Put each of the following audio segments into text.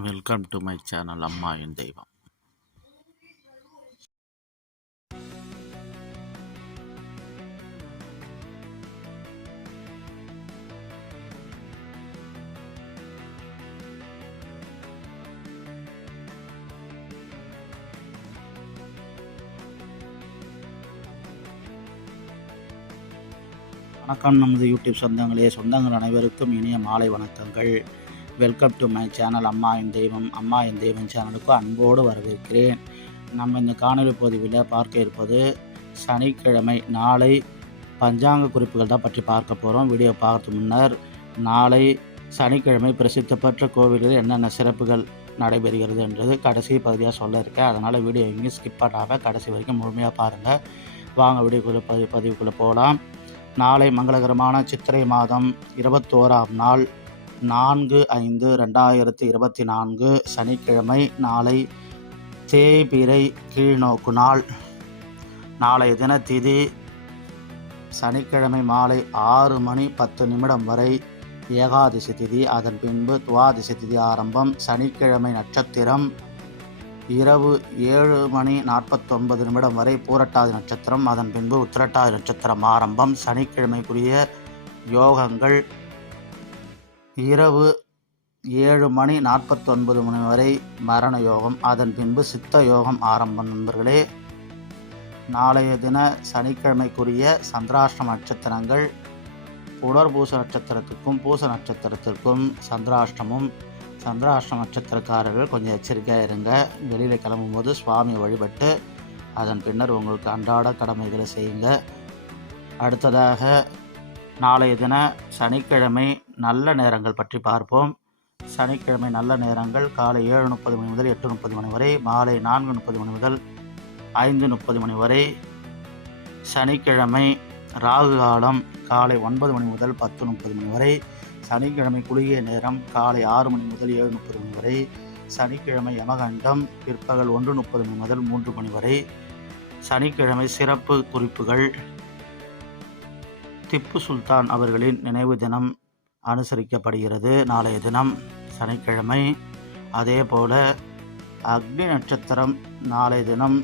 Welcome to my channel அம்மா என் தெய்வம். வணக்கம் நமது யூடியூப் சொந்தங்கள் அனைவருக்கும் இனிய மாலை வணக்கங்கள். வெல்கம் டு மை சேனல் அம்மா என் தெய்வம். அம்மா என் தெய்வம் சேனலுக்கு அன்போடு வரவேற்கிறேன். நம்ம இந்த காணொலி பதிவில் பார்க்க இருப்பது சனிக்கிழமை நாளை பஞ்சாங்க குறிப்புகள் தான் பற்றி பார்க்க போகிறோம். வீடியோ பார்க்க முன்னர் நாளை சனிக்கிழமை பிரசித்தி பெற்ற கோவிலில் என்னென்ன சிறப்புகள் நடைபெறுகிறது என்றது கடைசி பகுதியாக சொல்ல இருக்கேன். அதனால் வீடியோ எங்கேயும் ஸ்கிப் பண்ணாமல் கடைசி வரைக்கும் முழுமையாக பாருங்கள். வாங்க வீடியோக்குள்ளே பதிவுக்குள்ளே போகலாம். நாளை மங்களகரமான சித்திரை மாதம் 21ஆம் நாள் 4/5/2024 சனிக்கிழமை. நாளை தேய்பிறை கீழ்நோக்கு நாள். நாளைய தின திதி சனிக்கிழமை மாலை 6:10 வரை ஏகாதசி திதி. அதன் பின்பு துவாதசி திதி ஆரம்பம். சனிக்கிழமை நட்சத்திரம் இரவு 7:49 வரை பூரட்டாதி நட்சத்திரம். அதன் பின்பு உத்திரட்டாதி நட்சத்திரம் ஆரம்பம். சனிக்கிழமைக்குரிய யோகங்கள் இரவு 7:49 வரை மரண யோகம். அதன் பின்பு சித்த யோகம் ஆரம்பம். நண்பர்களே, நாளைய தின சனிக்கிழமைக்குரிய சந்திராஷ்டம நட்சத்திரங்கள் புனர்பூச நட்சத்திரத்துக்கும் பூச நட்சத்திரத்திற்கும் சந்திராஷ்டமம் நட்சத்திரக்காரர்கள் கொஞ்சம் எச்சரிக்கையாக இருங்க. வெளியில் கிளம்பும்போது சுவாமியை வழிபட்டு அதன் பின்னர் உங்களுக்கு அன்றாட கடமைகளை செய்யுங்க. அடுத்ததாக நாளைய தின சனிக்கிழமை நல்ல நேரங்கள் பற்றி பார்ப்போம். சனிக்கிழமை நல்ல நேரங்கள் காலை 7:30 முதல் 8:30 வரை, மாலை 4:30 முதல் 5:30 வரை. சனிக்கிழமை ராகு காலம் காலை 9 முதல் 10:30 வரை. சனிக்கிழமை குளிகை நேரம் காலை 6 முதல் 7:30 வரை. சனிக்கிழமை யமகண்டம் பிற்பகல் 1:30 முதல் 3 வரை. சனிக்கிழமை சிறப்பு குறிப்புகள்: திப்பு சுல்தான் அவர்களின் நினைவு தினம் அனுசரிக்கப்படுகிறது நாளைய தினம் சனிக்கிழமை. அதே போல அக்னி நட்சத்திரம் நாளைய தினம்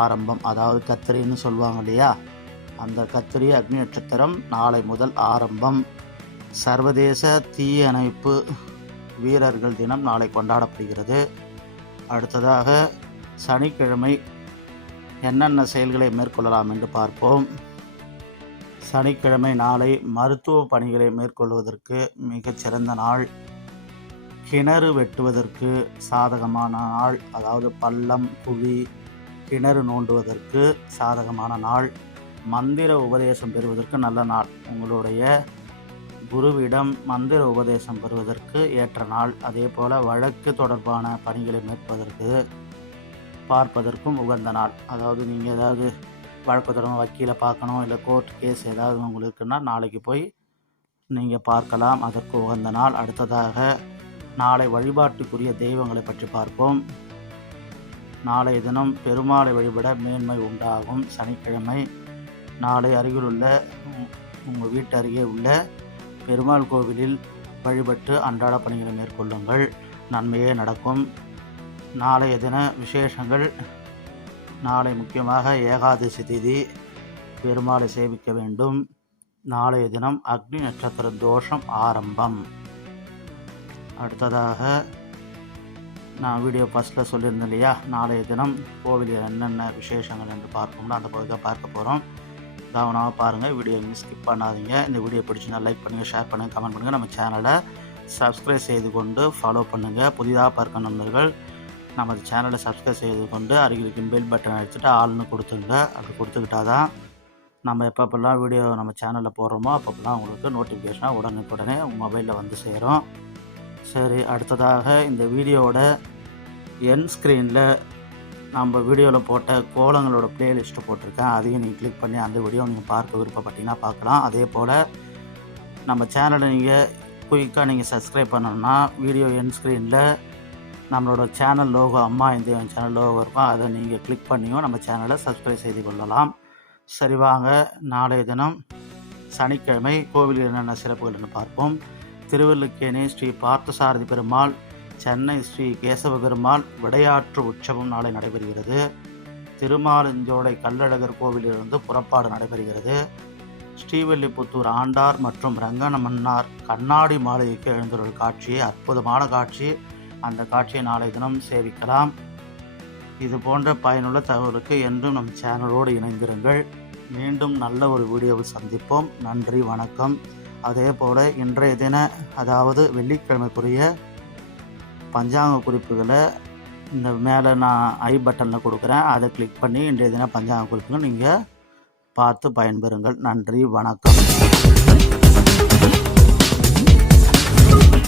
ஆரம்பம். அதாவது கத்திரின்னு சொல்லுவாங்க இல்லையா, அந்த கத்திரி அக்னி நட்சத்திரம் நாளை முதல் ஆரம்பம். சர்வதேச தீயணைப்பு வீரர்கள் தினம் நாளை கொண்டாடப்படுகிறது. அடுத்ததாக சனிக்கிழமை என்னென்ன செயல்களை மேற்கொள்ளலாம் என்று பார்ப்போம். சனிக்கிழமை நாளை மருத்துவ பணிகளை மேற்கொள்வதற்கு மிகச்சிறந்த நாள். கிணறு வெட்டுவதற்கு சாதகமான நாள். அதாவது பள்ளம் குழி கிணறு நோண்டுவதற்கு சாதகமான நாள். மந்திர உபதேசம் பெறுவதற்கு நல்ல நாள். உங்களுடைய குருவிடம் மந்திர உபதேசம் பெறுவதற்கு ஏற்ற நாள். அதே போல் வழக்கு தொடர்பான பணிகளை மேற்கொள்வதற்கு பார்ப்பதற்கும் உகந்த நாள். அதாவது நீங்கள் ஏதாவது வழக்கு தொடர்பான வக்கீலை பார்க்கணும், இல்லை கோர்ட் கேஸ் ஏதாவது உங்களுக்குன்னா நாளைக்கு போய் நீங்கள் பார்க்கலாம். அதற்கு உகந்த நாள். அடுத்ததாக நாளை வழிபாட்டுக்குரிய தெய்வங்களை பற்றி பார்ப்போம். நாளைய தினம் பெருமாளை வழிபட மேன்மை உண்டாகும். சனிக்கிழமை நாளை அருகிலுள்ள உங்கள் வீட்டு அருகே உள்ள பெருமாள் கோவிலில் வழிபட்டு அன்றாட பணிகளை மேற்கொள்ளுங்கள். நன்மையே நடக்கும். நாளைய தின விசேஷங்கள்: நாளை முக்கியமாக ஏகாதசி திதி, பெருமாளை சேவிக்க வேண்டும். நாளைய தினம் அக்னி நட்சத்திர தோஷம் ஆரம்பம். அடுத்ததாக நான் வீடியோ ஃபஸ்ட்டில் சொல்லியிருந்தேன் இல்லையா, நாளைய தினம் கோவிலில் என்னென்ன விசேஷங்கள் என்று பார்ப்போம்னா அந்த பகுதியை பார்க்க போகிறோம். கவனமாக பாருங்கள். வீடியோ எங்கேயும் ஸ்கிப் பண்ணாதீங்க. இந்த வீடியோ பிடிச்சினா லைக் பண்ணுங்கள், ஷேர் பண்ணுங்கள், கமெண்ட் பண்ணுங்கள். நம்ம சேனலை சப்ஸ்கிரைப் செய்து கொண்டு ஃபாலோ பண்ணுங்கள். புதிதாக பார்க்க நண்பர்கள் நமது சேனலை சப்ஸ்கிரைப் செய்து கொண்டு அருகில் பெல் பட்டன் அடிச்சுட்டு ஆள்னு கொடுத்துங்க. அப்படி கொடுத்துக்கிட்டா தான் நம்ம எப்பப்பெல்லாம் வீடியோ நம்ம சேனலில் போடுறோமோ அப்பப்பெல்லாம் உங்களுக்கு நோட்டிஃபிகேஷனாக உடனுக்குடனே உங்கள் மொபைலில் வந்து சேரும். சரி, அடுத்ததாக இந்த வீடியோவோட என் ஸ்க்ரீனில் நம்ம வீடியோவில் போட்ட கோலங்களோட ப்ளேலிஸ்ட்டை போட்டிருக்கேன். அதையும் நீங்கள் கிளிக் பண்ணி அந்த வீடியோ நீங்கள் பார்க்க விருப்பப்பட்டீங்கன்னா பார்க்கலாம். அதே போல் நம்ம சேனலை நீங்கள் குயிக்காக நீங்கள் சப்ஸ்கிரைப் பண்ணணும்னா வீடியோ என் ஸ்க்ரீனில் நம்மளோட சேனல் லோகோ அம்மா என் தெய்வம் சேனல் லோகோ இருக்கும். அதை நீங்கள் கிளிக் பண்ணியும் நம்ம சேனலை சப்ஸ்கிரைப் செய்து கொள்ளலாம். சரி, வாங்க நாளைய தினம் சனிக்கிழமை கோவிலில் என்னென்ன சிறப்புகள் என்று பார்ப்போம். திருவல்லிக்கேணி ஸ்ரீ பார்த்தசாரதி பெருமாள் சென்னை ஸ்ரீ கேசவ பெருமாள் விடையாற்று உற்சவம் நாளை நடைபெறுகிறது. திருமாலிஞ்சோலை கள்ளழகர் கோவிலிலிருந்து புறப்பாடு நடைபெறுகிறது. ஸ்ரீவில்லிபுத்தூர் ஆண்டார் மற்றும் ரங்கமன்னார் கண்ணாடி மாளிகைக்கு எழுந்துள்ள காட்சி அற்புதமான காட்சி. அந்த காட்சியை நாளை தினம் சேவிக்கலாம். இது போன்ற பயனுள்ள தகவலுக்கு என்றும் நம் சேனலோடு இணைந்திருங்கள். மீண்டும் நல்ல ஒரு வீடியோவில் சந்திப்போம். நன்றி, வணக்கம். அதே போல் இன்றைய தின அதாவது வெள்ளிக்கிழமைக்குரிய பஞ்சாங்க குறிப்புகளை இந்த மேலே நான் ஐ பட்டனில் கொடுக்குறேன். அதை கிளிக் பண்ணி இன்றைய தின பஞ்சாங்க குறிப்புகள் நீங்கள் பார்த்து பயன்பெறுங்கள். நன்றி, வணக்கம்.